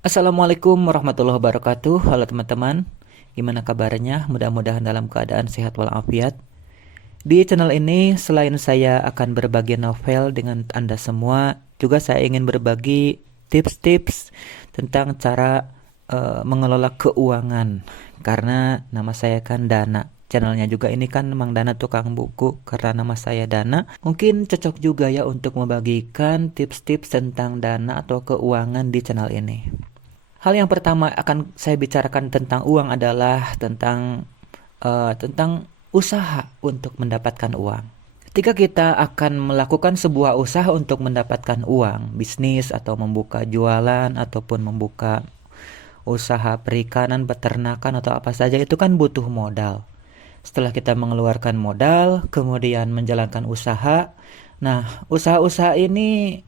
Assalamualaikum warahmatullahi wabarakatuh. Halo teman-teman, gimana kabarnya? Mudah-mudahan dalam keadaan sehat walafiat. Di channel ini selain saya akan berbagi novel dengan Anda semua, juga saya ingin berbagi tips-tips tentang cara mengelola keuangan. Karena nama saya kan Dana. Channelnya juga ini kan Mang Dana Tukang Buku, karena nama saya Dana. Mungkin cocok juga ya untuk membagikan tips-tips tentang dana atau keuangan di channel ini. Hal yang pertama akan saya bicarakan tentang uang adalah tentang usaha untuk mendapatkan uang. Ketika kita akan melakukan sebuah usaha untuk mendapatkan uang, bisnis atau membuka jualan ataupun membuka usaha perikanan, peternakan atau apa saja, itu kan butuh modal. Setelah kita mengeluarkan modal, kemudian menjalankan usaha. Nah, usaha-usaha ini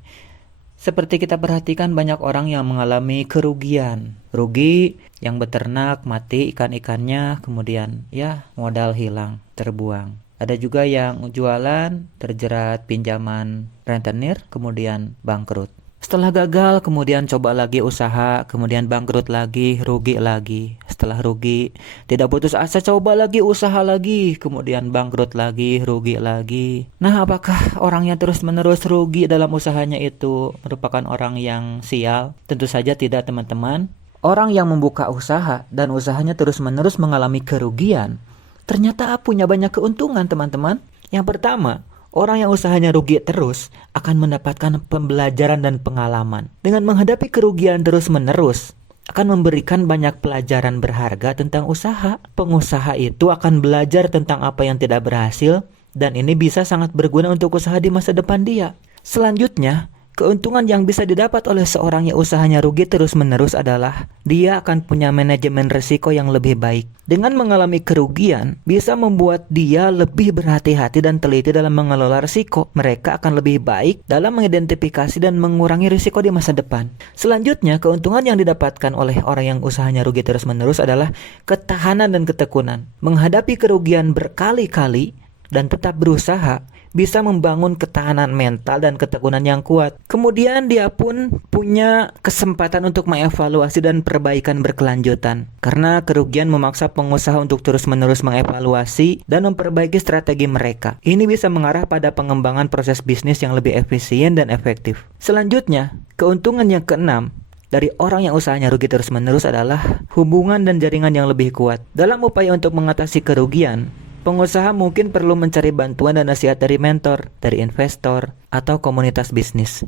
seperti kita perhatikan banyak orang yang mengalami kerugian. Rugi yang beternak, mati ikan-ikannya, kemudian ya modal hilang, terbuang. Ada juga yang jualan, terjerat pinjaman rentenir, kemudian bangkrut. Setelah gagal, kemudian coba lagi usaha, kemudian bangkrut lagi, rugi lagi. Setelah rugi, tidak putus asa, coba lagi usaha lagi, kemudian bangkrut lagi, rugi lagi. Nah, apakah orang yang terus-menerus rugi dalam usahanya itu merupakan orang yang sial? Tentu saja tidak, teman-teman. Orang yang membuka usaha dan usahanya terus-menerus mengalami kerugian, ternyata punya banyak keuntungan, teman-teman. Yang pertama, orang yang usahanya rugi terus akan mendapatkan pembelajaran dan pengalaman. Dengan menghadapi kerugian terus-menerus, akan memberikan banyak pelajaran berharga tentang usaha. Pengusaha itu akan belajar tentang apa yang tidak berhasil, dan ini bisa sangat berguna untuk usaha di masa depan dia. Selanjutnya, keuntungan yang bisa didapat oleh seorang yang usahanya rugi terus-menerus adalah dia akan punya manajemen risiko yang lebih baik. Dengan mengalami kerugian, bisa membuat dia lebih berhati-hati dan teliti dalam mengelola risiko. Mereka akan lebih baik dalam mengidentifikasi dan mengurangi risiko di masa depan. Selanjutnya, keuntungan yang didapatkan oleh orang yang usahanya rugi terus-menerus adalah ketahanan dan ketekunan. Menghadapi kerugian berkali-kali dan tetap berusaha bisa membangun ketahanan mental dan ketekunan yang kuat. Kemudian dia pun punya kesempatan untuk mengevaluasi dan perbaikan berkelanjutan. Karena kerugian memaksa pengusaha untuk terus-menerus mengevaluasi dan memperbaiki strategi mereka. Ini bisa mengarah pada pengembangan proses bisnis yang lebih efisien dan efektif. Selanjutnya, keuntungan yang keenam dari orang yang usahanya rugi terus-menerus adalah hubungan dan jaringan yang lebih kuat. Dalam upaya untuk mengatasi kerugian, pengusaha mungkin perlu mencari bantuan dan nasihat dari mentor, dari investor, atau komunitas bisnis.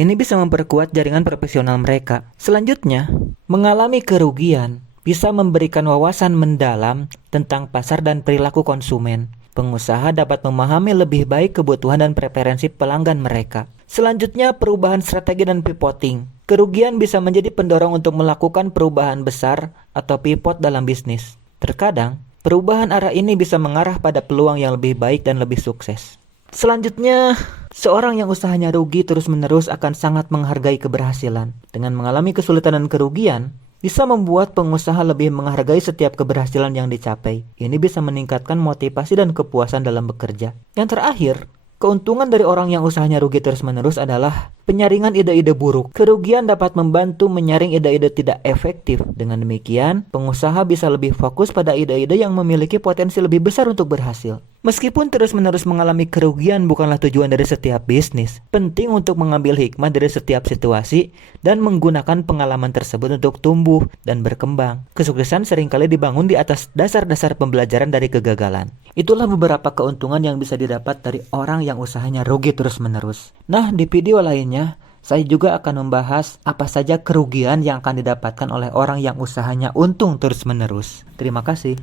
Ini bisa memperkuat jaringan profesional mereka. Selanjutnya, mengalami kerugian bisa memberikan wawasan mendalam tentang pasar dan perilaku konsumen. Pengusaha dapat memahami lebih baik kebutuhan dan preferensi pelanggan mereka. Selanjutnya, perubahan strategi dan pivoting. Kerugian bisa menjadi pendorong untuk melakukan perubahan besar atau pivot dalam bisnis. Terkadang, perubahan arah ini bisa mengarah pada peluang yang lebih baik dan lebih sukses. Selanjutnya, seorang yang usahanya rugi terus-menerus akan sangat menghargai keberhasilan. Dengan mengalami kesulitan dan kerugian, bisa membuat pengusaha lebih menghargai setiap keberhasilan yang dicapai. Ini bisa meningkatkan motivasi dan kepuasan dalam bekerja. Yang terakhir, keuntungan dari orang yang usahanya rugi terus-menerus adalah penyaringan ide-ide buruk. Kerugian dapat membantu menyaring ide-ide tidak efektif. Dengan demikian, pengusaha bisa lebih fokus pada ide-ide yang memiliki potensi lebih besar untuk berhasil. Meskipun terus-menerus mengalami kerugian bukanlah tujuan dari setiap bisnis, penting untuk mengambil hikmah dari setiap situasi dan menggunakan pengalaman tersebut untuk tumbuh dan berkembang. Kesuksesan seringkali dibangun di atas dasar-dasar pembelajaran dari kegagalan. Itulah beberapa keuntungan yang bisa didapat dari orang yang usahanya rugi terus-menerus. Nah, di video lainnya, saya juga akan membahas apa saja kerugian yang akan didapatkan oleh orang yang usahanya untung terus-menerus. Terima kasih.